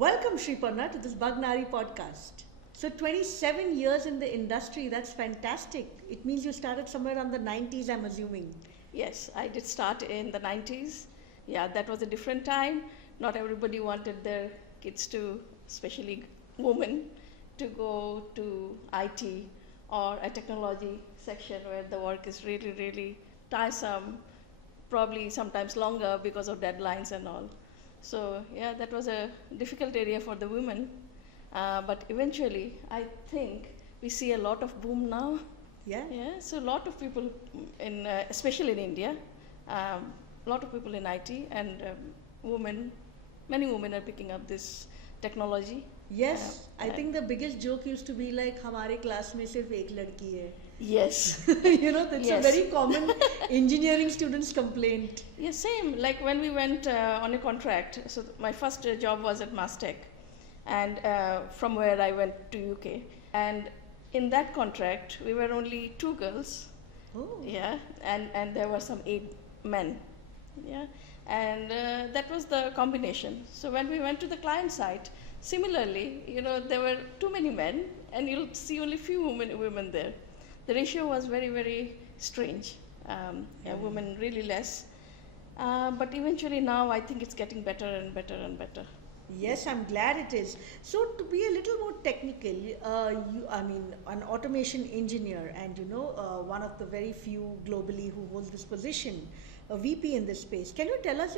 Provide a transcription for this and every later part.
Welcome, Sriparna, to this Naari podcast. So, 27 years in the industry, that's fantastic. It means you started somewhere around the 90s, I'm assuming. Yes, I did start in the 90s. Yeah, that was a different time. Not everybody wanted their kids to, especially women, to go to IT or a technology section where the work is really, really tiresome, probably sometimes longer because of deadlines and all. So, yeah, that was a difficult area for the women. But eventually, I think we see a lot of boom now. Yeah? Yeah, so a lot of people especially in India, a lot of people in IT and women, many women are picking up this technology. Yes, I think the biggest joke used to be like, हमारे class में सिर्फ एक लड़की है. Yes. That's Yes. a very common engineering student's complaint. Yeah, same. Like when we went on a contract, so my first job was at Mastech, and from where I went to UK. And in that contract, we were only 2 girls. Oh. Yeah, and there were some 8 men. Yeah, and that was the combination. So when we went to the client side, similarly, there were too many men, and you'll see only few women there. The ratio was very, very strange. Women really less. But eventually now I think it's getting better and better and better. Yes, I'm glad it is. So, to be a little more technical, an automation engineer, and one of the very few globally who holds this position, a VP in this space. Can you tell us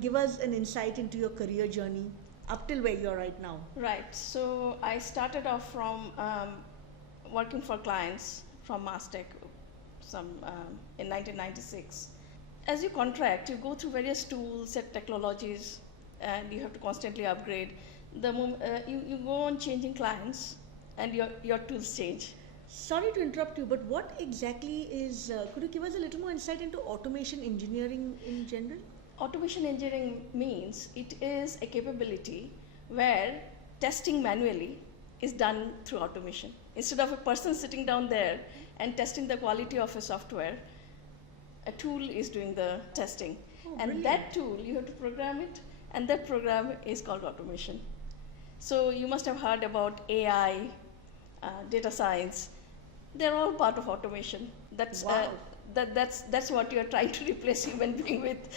give us an insight into your career journey up till where you're right now? Right. So I started off from working for clients from Mastech in 1996. As you contract, you go through various tools and technologies, and you have to constantly upgrade. You go on changing clients, and your tools change. Sorry to interrupt you, but what exactly is, could you give us a little more insight into automation engineering in general? Automation engineering means it is a capability where testing manually is done through automation. Instead of a person sitting down there and testing the quality of a software, a tool is doing the testing. Oh, and brilliant. That tool, you have to program it, and that program is called automation. So you must have heard about AI, data science. They're all part of automation. That's Wow. that's what you're trying to replace human being with,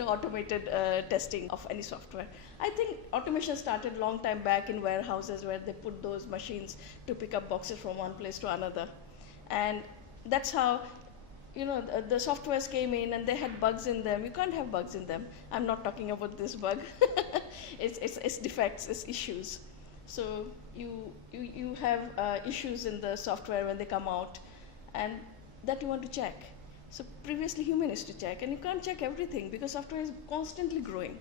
automated testing of any software. I think automation started long time back in warehouses where they put those machines to pick up boxes from one place to another, and that's how the softwares came in and they had bugs in them. You can't have bugs in them. I'm not talking about this bug. It's defects, it's issues. So you have issues in the software when they come out, and that you want to check. So previously human used to check, and you can't check everything because software is constantly growing.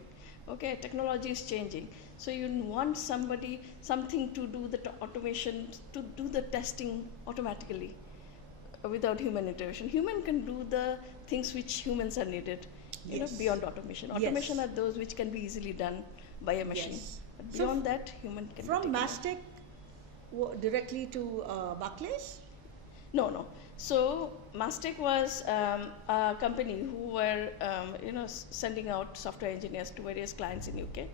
Okay, technology is changing. So you want something to do the automation, to do the testing automatically without human intervention. Human can do the things which humans are needed, Yes. Beyond automation. Yes. Automation are those which can be easily done by a machine. Yes. But So beyond that, human can From take it. Mastech directly to Barclays? No. So Mastech was a company who were, sending out software engineers to various clients in UK.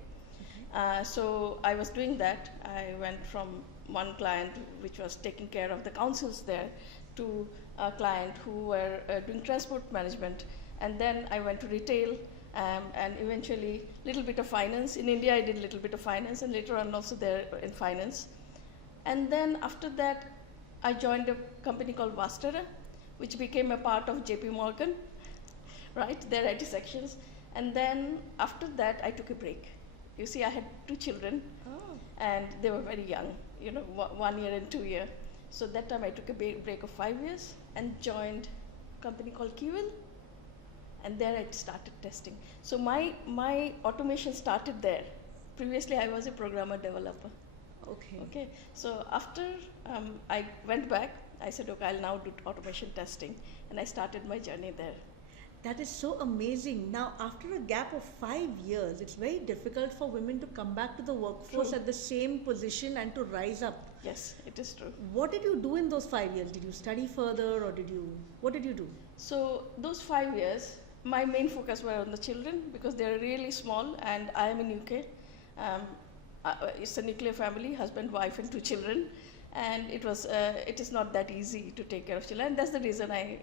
So I was doing that. I went from one client which was taking care of the councils there to a client who were doing transport management. And then I went to retail, and eventually little bit of finance. In India, I did a little bit of finance, and later on also there in finance. And then after that, I joined a company called Vastara, which became a part of JP Morgan, right? Their IT sections. And then after that, I took a break. You see, I had 2 children, and they were very young, 1 year and 2 year. So that time I took a break of 5 years and joined a company called Kiwil, and there I started testing. So my automation started there. Previously, I was a programmer developer. Okay. So after I went back, I said, okay, I'll now do automation testing, and I started my journey there. That is so amazing. Now, after a gap of 5 years, it's very difficult for women to come back to the workforce True. at the same position and to rise up. Yes, it is true. What did you do in those 5 years? Did you study further, or what did you do? So those 5 years, my main focus were on the children because they're really small, and I am in UK. it's a nuclear family, husband, wife, and 2 children, and it is not that easy to take care of children. And that's the reason I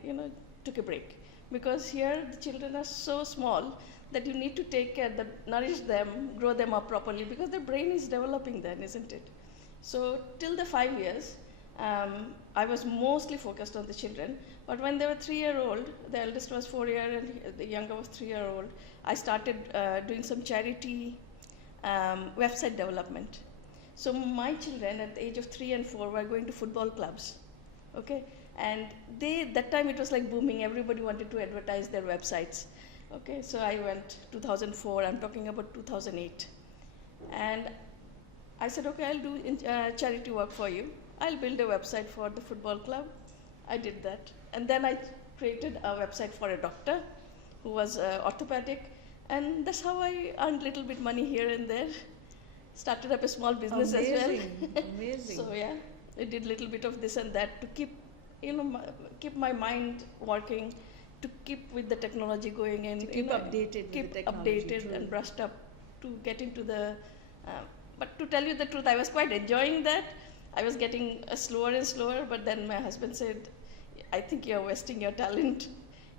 took a break, because here the children are so small that you need to take care, nourish them, grow them up properly, because their brain is developing then, isn't it? So till the 5 years, I was mostly focused on the children. But when they were 3-year-old, the eldest was 4 year and the younger was 3-year-old, I started doing some charity website development. So my children at the age of 3 and 4 were going to football clubs, okay? And that time it was like booming, everybody wanted to advertise their websites, okay? So I went 2004, I'm talking about 2008. And I said, okay, I'll do charity work for you. I'll build a website for the football club. I did that. And then I created a website for a doctor who was orthopedic. And that's how I earned a little bit money here and there. Started up a small business as well. Amazing. So yeah, I did a little bit of this and that to keep my mind working, to keep with the technology going, and to keep updated keep with the technology, updated and brushed up to get into the. But to tell you the truth, I was quite enjoying that. I was getting slower and slower, but then my husband said, I think you're wasting your talent.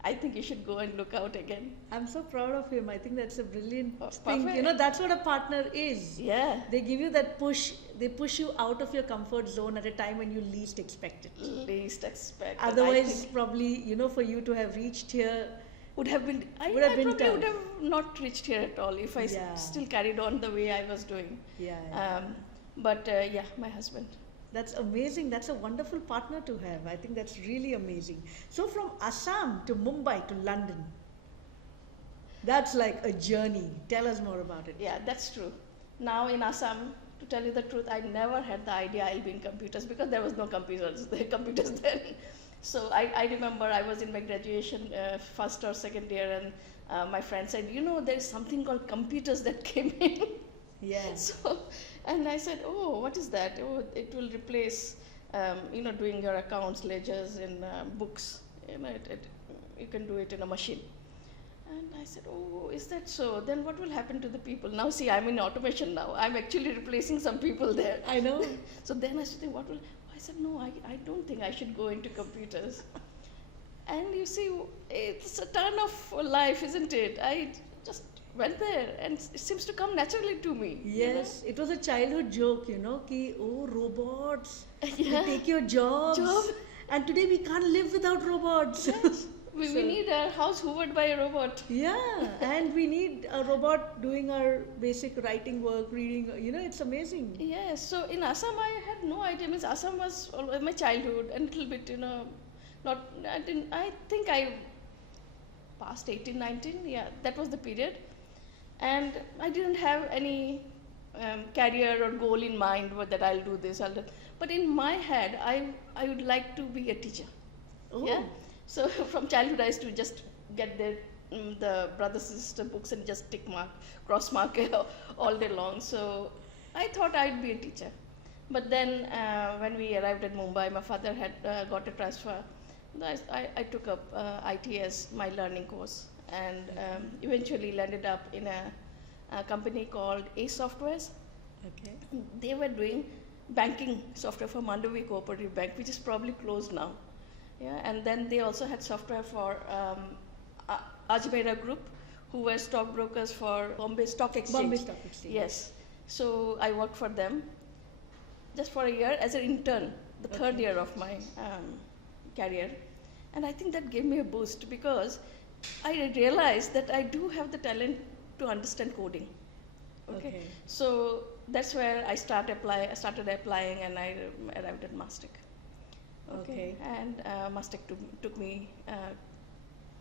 I think you should go and look out again. I'm so proud of him. I think that's a brilliant thing. Perfect. That's what a partner is. Yeah. They give you that push. They push you out of your comfort zone at a time when you least expect it. Least expect. Otherwise, probably, for you to have reached here would have been. I probably would have not reached here at all if I still carried on the way I was doing. But my husband. That's amazing. That's a wonderful partner to have. I think that's really amazing. So from Assam to Mumbai to London, that's like a journey. Tell us more about it. Yeah, that's true. Now in Assam, to tell you the truth, I never had the idea I'll be in computers, because there was no computers. There were computers then. So I remember I was in my graduation first or second year, and my friend said, there's something called computers that came in. Yeah. So, and I said, oh, what is that? Oh, it will replace, doing your accounts, ledgers, and books. You can do it in a machine. And I said, oh, is that so? Then what will happen to the people? Now, see, I'm in automation now. I'm actually replacing some people there. I know. So then I said, I said, no, I don't think I should go into computers. And you see, it's a turn of life, isn't it? I just went there, and it seems to come naturally to me. Yes, it was a childhood joke, ki, oh, robots, Yeah. they take your jobs. And today we can't live without robots. Yes. We need our house hoovered by a robot. Yeah, and we need a robot doing our basic writing work, reading, it's amazing. Yes, so in Assam I had no idea. Means Assam was my childhood, and a little bit, I think I passed 18, 19, yeah, that was the period. And I didn't have any career or goal in mind that I'll do this, but in my head, I would like to be a teacher. Oh. Yeah. So from childhood, I used to just get the brother sister books and just cross mark all day long. So I thought I'd be a teacher. But then when we arrived at Mumbai, my father had got a transfer. I took up IT as my learning course, and eventually landed up in a company called A Softwares. Okay. They were doing banking software for Mandavi Cooperative Bank, which is probably closed now. Yeah, and then they also had software for Ajmera Group, who were stockbrokers for Bombay Stock Exchange. Bombay Stock Exchange. Yes. So I worked for them just for a year as an intern, the third year of my career. And I think that gave me a boost, because I realized that I do have the talent to understand coding. Okay. So that's where I started applying, and I arrived at Mastek. Okay. And Mastek took me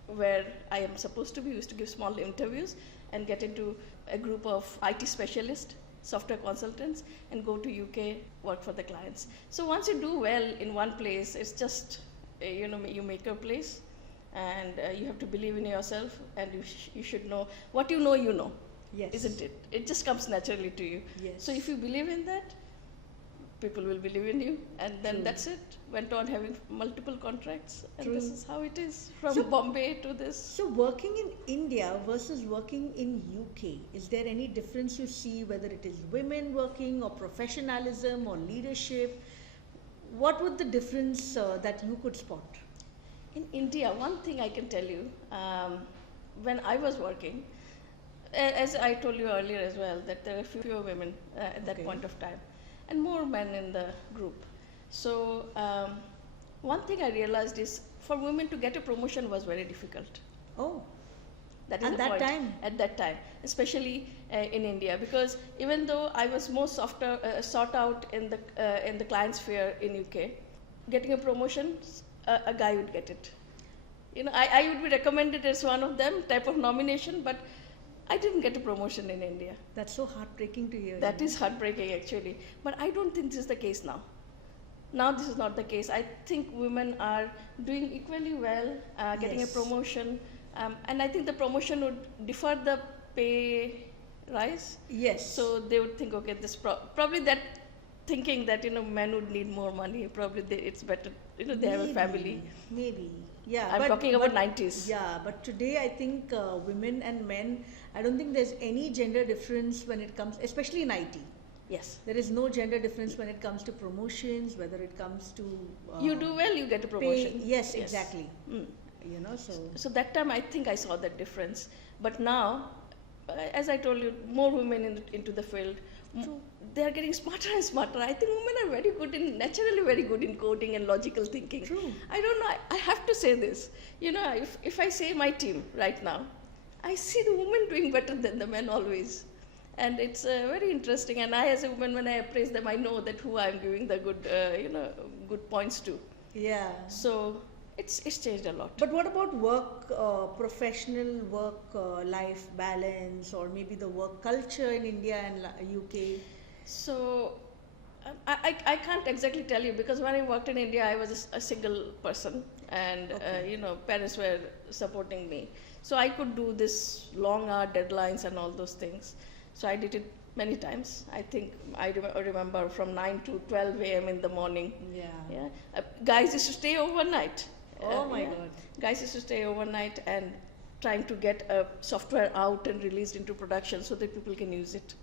where I am supposed to be. We used to give small interviews and get into a group of IT specialists, software consultants, and go to UK, work for the clients. So once you do well in one place, it's just, you make your place, and you have to believe in yourself, and you should know what you know. Yes. Isn't it? It just comes naturally to you. Yes. So if you believe in that, people will believe in you, and then True. that's it. Went on having multiple contracts, and True. this is how it is from So- Bombay to this. So working in India versus working in UK, is there any difference you see, whether it is women working or professionalism or leadership? What would the difference that you could spot? In India, one thing I can tell you, when I was working, as I told you earlier as well, that there were fewer women at that Okay. point of time, and more men in the group. So one thing I realized is for women to get a promotion was very difficult. Oh, That is At the that point. time? At that time, especially in India, because even though I was more sought out in the client sphere in UK, getting a promotion, a guy would get it. You know, I would be recommended as one of them type of nomination, but I didn't get a promotion in India. that's so heartbreaking to hear. That is heartbreaking actually. But I don't think this is the case now. Now this is not the case. I think women are doing equally well, getting a Yes. promotion, and I think the promotion would defer the pay rise. Yes. So they would think, okay, this probably that thinking that men would need more money. Probably it's better. They have a family. Maybe. Yeah. I'm talking about 90s. Yeah, but today I think women and men, I don't think there's any gender difference when it comes, especially in IT. Yes. There is no gender difference when it comes to promotions, whether it comes to You do well, you get a pay. promotion. Yes, exactly. Mm. So So that time I think I saw that difference. But now, as I told you, more women into the field. True. They are getting smarter and smarter. I think women are naturally very good in coding and logical thinking. True. I don't know, I have to say this. If I say my team right now, I see the women doing better than the men always. And it's very interesting. And I, as a woman, when I appraise them, I know that who I'm giving the good points to. yeah. So it's changed a lot. But what about work, professional work life balance, or maybe the work culture in India and UK? So I can't exactly tell you, because when I worked in India, I was a single person, and Okay. parents were supporting me, so I could do this long hour deadlines and all those things. So I did it many times. I think I remember from 9 to 12 a.m. in the morning. Yeah. Guys used to stay overnight. Oh my God. Guys used to stay overnight and trying to get a software out and released into production so that people can use it.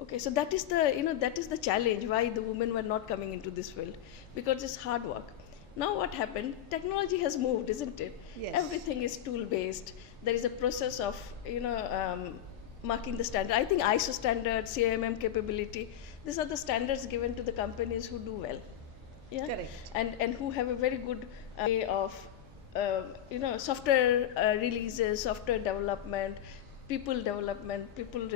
Okay, so that is the challenge why the women were not coming into this field, because it's hard work. Now what happened? Technology has moved, isn't it? Yes. Everything is tool based. There is a process of marking the standard. I think ISO standard, CMM capability. These are the standards given to the companies who do well. Yeah. Correct. And who have a very good way of software releases, software development, people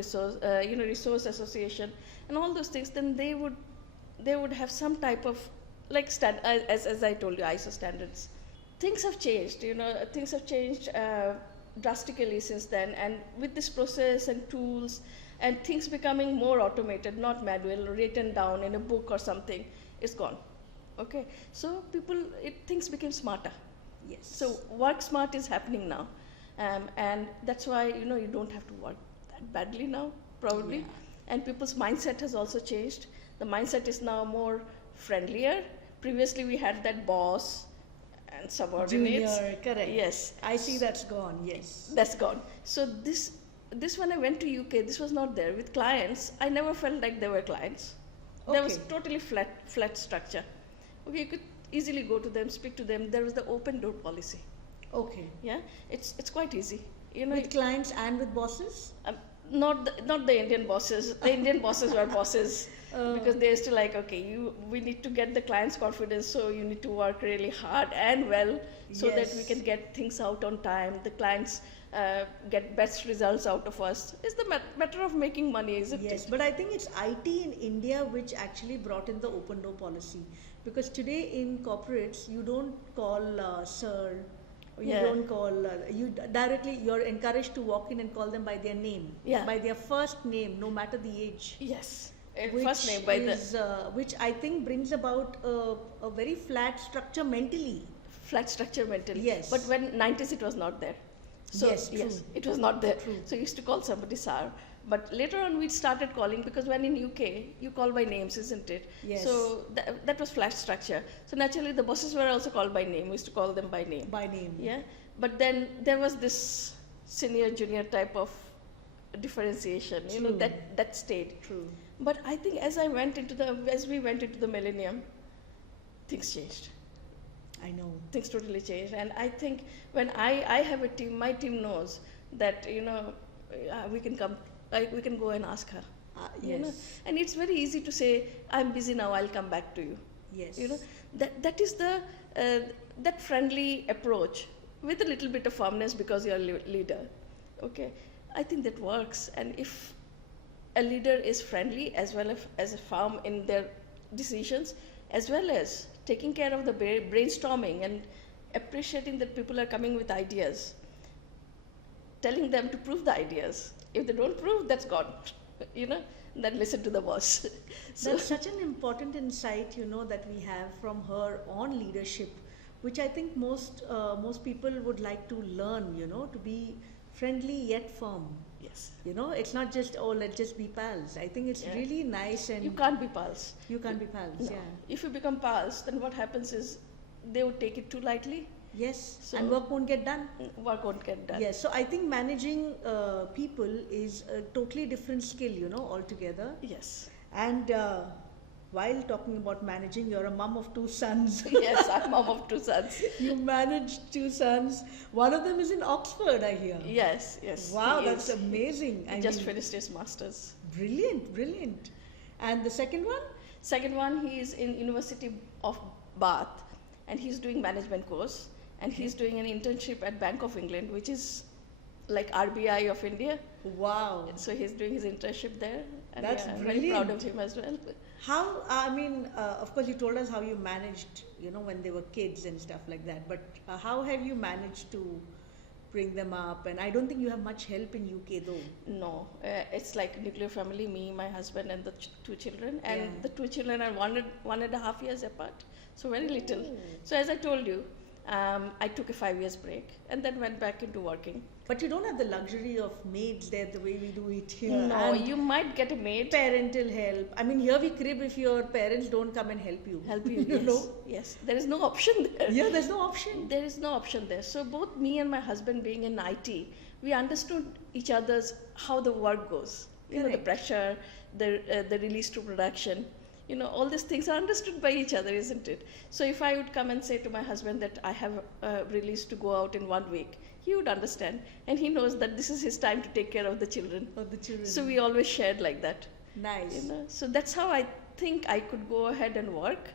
resource resource association, and all those things. Then they would have some type of as I told you, ISO standards. Things have changed. Things have changed drastically since then, and with this process and tools and things becoming more automated, not manual, written down in a book or something, it's gone. Okay, so things became smarter. Yes. So work smart is happening now, and that's why you don't have to work that badly now, probably. Yeah. And people's mindset has also changed. The mindset is now more friendlier. Previously, we had that boss and subordinates. Junior, correct. Yes, I see that's gone. Yes. that's gone. So this when I went to UK, this was not there. With clients, I never felt like they were clients. There was Okay. totally flat structure. Okay, you could easily go to them, speak to them. There was the open door policy. Okay. Yeah, it's quite easy. With clients and with bosses? Not the Indian bosses. The Indian bosses were bosses because they used to we need to get the client's confidence, so you need to work really hard and well so that we Yes. can get things out on time. The clients get best results out of us. It's the matter of making money, isn't Yes, it? but I think it's IT in India which actually brought in the open door policy. Because today in corporates, you don't call sir, or you Yeah. don't call, you're encouraged to walk in and call them by their name. Yeah. By their first name, no matter the age. Yes. Which First name by the which I think brings about a very flat structure mentally. flat structure mentally. Yes. But when 90s it was not there. So Yes, true. it was not there. True. So you used to call somebody sir, But later on we started calling, because when in UK you call by names, isn't it? Yes. So that was flat structure. So naturally the bosses were also called by name. We used to call them by name. By name. Yeah. But then there was this senior junior type of differentiation. You know, True. that stayed. True. But I think as we went into the millennium, things changed. I know. Things totally changed. And I think when I have a team, my team knows that, you know, we can come, like we can go and ask her. You know? Yes. And it's very easy to say, I'm busy now, I'll come back to you. Yes. You know, that is the that friendly approach with a little bit of firmness because you're a leader. Okay, I think that works. And if a leader is friendly as well as firm in their decisions, as well as taking care of the brainstorming and appreciating that people are coming with ideas, telling them to prove the ideas. If they don't prove, that's gone. You know, then listen to the boss. So That's such an important insight, you know, that we have from her on leadership, which I think most people would like to learn. You know, to be friendly yet firm. yes, You know, it's not just, oh, let's just be pals. I think it's Yeah. really nice, and you can't be pals. you can't be pals. No. Yeah. If you become pals, then what happens is they would take it too lightly. Yes. So- And work won't get done. Work won't get done. Yes. So I think managing people is a totally different skill, you know, altogether. Yes. And while talking about managing, you're a mum of two sons. Yes, I'm mom of two sons. You manage two sons. One of them is in Oxford, I hear. Yes, yes. Wow, he that's is. amazing. He just finished his masters. Brilliant, brilliant. And the second one? Second one, he is in University of Bath, and he's doing management course, and he's doing an internship at Bank of England, which is like RBI of India. Wow. So he's doing his internship there, and That's I'm very proud brilliant. of him as well. How, I mean, of course, you told us how you managed, you know, when they were kids and stuff like that, but how have you managed to bring them up? And I don't think you have much help in UK though. No, it's like nuclear family, me, my husband, and the two children. And Yeah. the two children are 1.5 years apart, so very little. Oh. So as I told you, I took a 5 years break and then went back into working. But you don't have the luxury of maids there the way we do it here. No, And you might get a maid. parental help. I mean, here we crib if your parents don't come and help you. Help you, you yes. know? Yes, there is no option there. Yeah, there's no option. There is no option there. So both me and my husband being in IT, we understood each other's how the work goes. You know, the Correct. pressure, the release to production. You know, all these things are understood by each other, isn't it? So if I would come and say to my husband that I have a release to go out in 1 week, he would understand, and he knows that this is his time to take care of the children. For the children. So we always shared like that. Nice. You know, so that's how I think I could go ahead and work.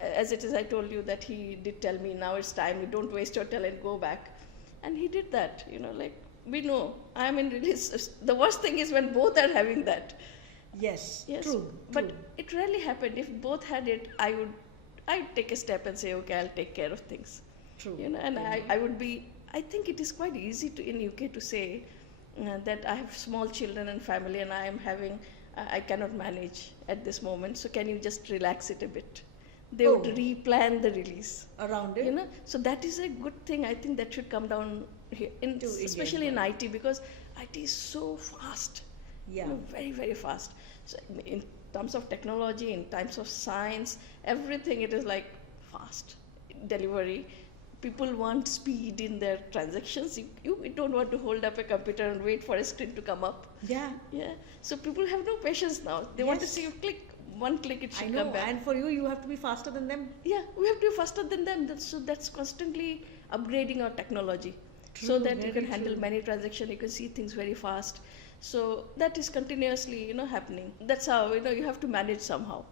As it is, I told you that he did tell me, now it's time, you don't waste your talent, go back. And he did that, you know, like, we know, I'm in release. The worst thing is when both are having that. Yes, Yes, true. but true. it rarely happened. If both had it, I'd take a step and say, okay, I'll take care of things. True. You know, and I would be, I think it is quite easy to in UK to say that I have small children and family and I am having, I cannot manage at this moment, so can you just relax it a bit? They would Oh. replan the release. Around it. You know, so that is a good thing. I think that should come down here, To India especially as in well. IT, because IT is so fast. Yeah. You know, very, very fast. So in terms of technology, in terms of science, everything, it is like fast delivery. People want speed in their transactions. You don't want to hold up a computer and wait for a screen to come up. Yeah. Yeah. So people have no patience now. They want to Yes. see you click. One click, it I should know. come back. And for you, you have to be faster than them. Yeah, we have to be faster than them. So that's constantly upgrading our technology, so True, that you very can handle true. many transactions. You can see things very fast. So that is continuously, you know, happening. That's how, you know, you have to manage somehow.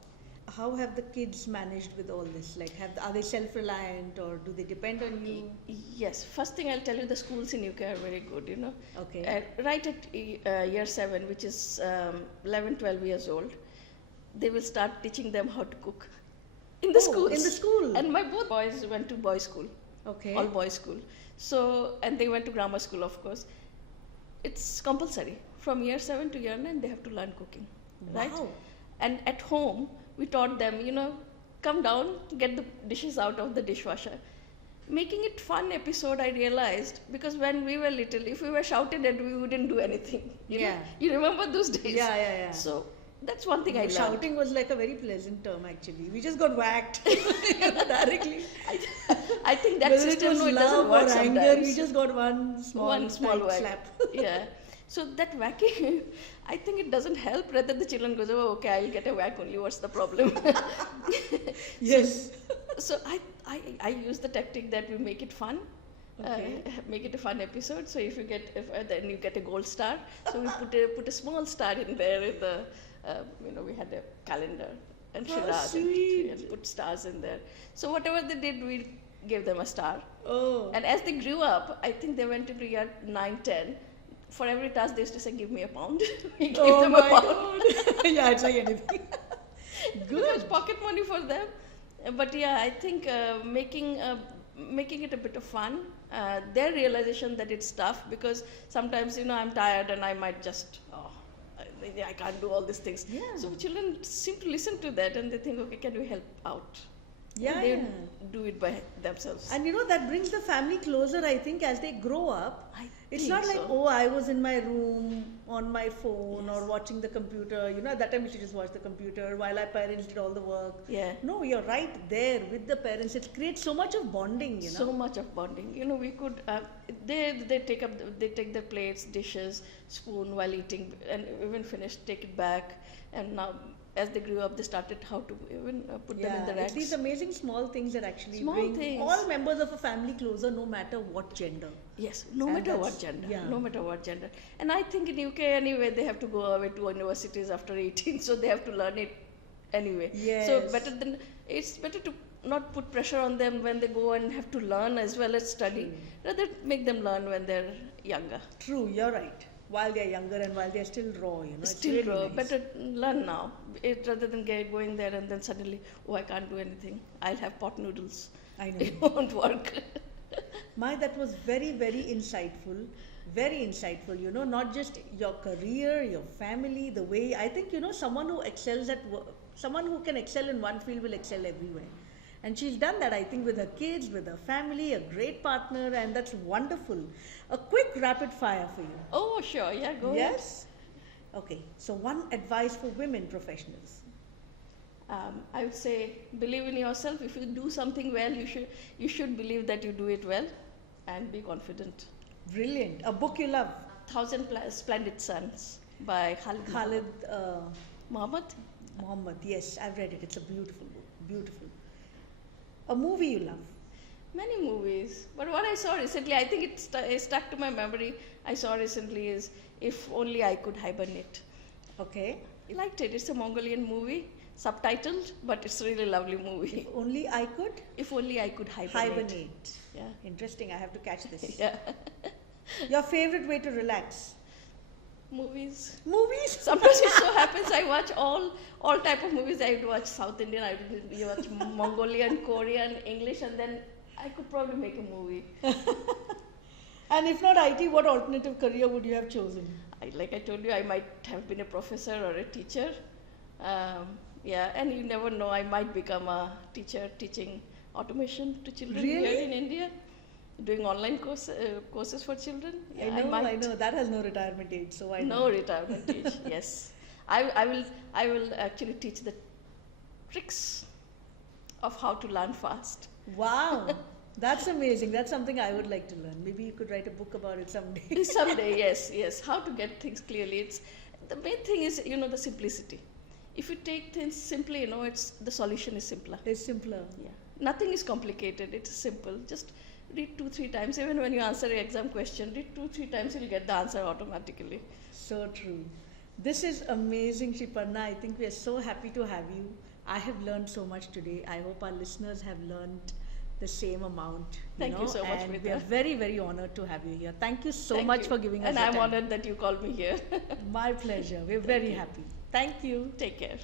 How have the kids managed with all this? Like, are they self-reliant or do they depend on you? Yes. First thing I'll tell you, the schools in UK are very good. You know, Okay. right at year 7, which is 11, 12 years old, they will start teaching them how to cook in the Oh, schools. in the school? And my both boys went to boys' school. Okay. All boys school. So, and they went to grammar school, of course. It's compulsory. From year 7 to year 9, they have to learn cooking, right? Wow. And at home, we taught them, you know, come down, get the dishes out of the dishwasher. making it fun episode, I realized, because when we were little, if we were shouted at, we wouldn't do anything. You know? You remember those days? Yeah. So that's one thing I learned. Shouting was like a very pleasant term, actually. We just got whacked directly. I think that Whether system, it was it love doesn't work or anger, sometimes. we just got one small whack. slap. Yeah. So that whacking, I think it doesn't help. Rather, the children goes, oh, okay, I'll get a whack only. What's the problem? Yes. So I use the tactic that we make it fun. Okay. Make it a fun episode. So if you get, then you get a gold star. So we put a small star in there. In the, we had a calendar and charades and put stars in there. So whatever they did, we gave them a star. Oh. And as they grew up, I think they went into year 9, 10. For every task, they used to say, "Give me a pound." We gave them a pound. God. Yeah, it's like anything. Good. It was pocket money for them. But yeah, I think making it a bit of fun, their realization that it's tough, because sometimes, I'm tired and I might just, I can't do all these things. Yeah. So children seem to listen to that and they think, okay, can we help out? Yeah, And they do it by themselves. And that brings the family closer, I think, as they grow up. It's not like, so. I was in my room on my phone or watching the computer. At that time we should just watch the computer while our parents did all the work. Yeah. No, you're right there with the parents. It creates so much of bonding, So much of bonding. We could, they take their plates, dishes, spoon while eating, and even finish, take it back. And now, as they grew up, they started how to even put them in the racks. It's these amazing small things that actually Small bring things. all members of a family closer, no matter what gender. Yes, no And matter what that's- gender. yeah. No matter what gender. And I think in UK anyway, they have to go away to universities after 18, so they have to learn it anyway. Yes. So it's better to not put pressure on them when they go and have to learn as well as study. Rather make them learn when they're younger. True, you're right. While they're younger and while they're still raw, it's Still really raw. nice. Better learn now, rather than going there and then suddenly, I can't do anything. I'll have pot noodles. I know. It won't work. That was very, very insightful. Very insightful, not just your career, your family, the way, I think, someone who excels at work, someone who can excel in one field will excel everywhere. And she's done that, I think, with her kids, with her family, a great partner, and that's wonderful. A quick rapid fire for you. Oh, sure. Yeah, go ahead. Yes? Okay, so one advice for women professionals. I would say, believe in yourself. If you do something well, you should believe that you do it well, and be confident. Brilliant. A book you love? 1,000 Splendid Suns by Khalid Muhammad. Muhammad. Yes, I've read it. It's a beautiful book. Beautiful. A movie you love? Many movies, but what I saw recently, I think it stuck to my memory. I saw recently is If Only I Could Hibernate. Okay. I liked it. It's a Mongolian movie, subtitled, but it's a really lovely movie. If only I could? If Only I Could Hibernate. Yeah. Interesting. I have to catch this. Yeah. Your favorite way to relax? Movies. Movies? Sometimes it so happens I watch all type of movies. I would watch South Indian, I would watch Mongolian, Korean, English, and then I could probably make a movie. And if not IT, what alternative career would you have chosen? Like I told you, I might have been a professor or a teacher. And you never know, I might become a teacher teaching automation to children Really? here in India, doing online courses for children. Yeah, I know. That has no retirement age, so I know. No retirement age. Yes, I will actually teach the tricks of how to learn fast. Wow. That's amazing. That's something I would like to learn. Maybe you could write a book about it someday. Someday, yes. How to get things clearly. The main thing is, the simplicity. If you take things simply, the solution is simpler. It's simpler. Yeah. Nothing is complicated. It's simple. Just read 2-3 times. Even when you answer an exam question, read 2-3 times, you'll get the answer automatically. So true. This is amazing, Sriparna. I think we are so happy to have you. I have learned so much today. I hope our listeners have learned the same amount. Thank you so much, and Vidya. we are very, very honored to have you here. Thank you so Thank much you. for giving us And your I'm time. honored that you called me here. My pleasure. We're very happy. Thank you. Take care.